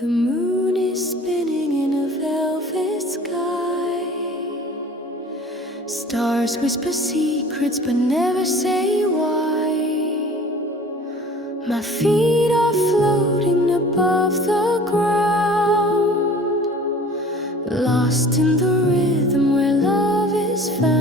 The moon is spinning in a velvet sky. Stars whisper secrets but never say why. My feet are floating above the ground, lost in the rhythm where love is found.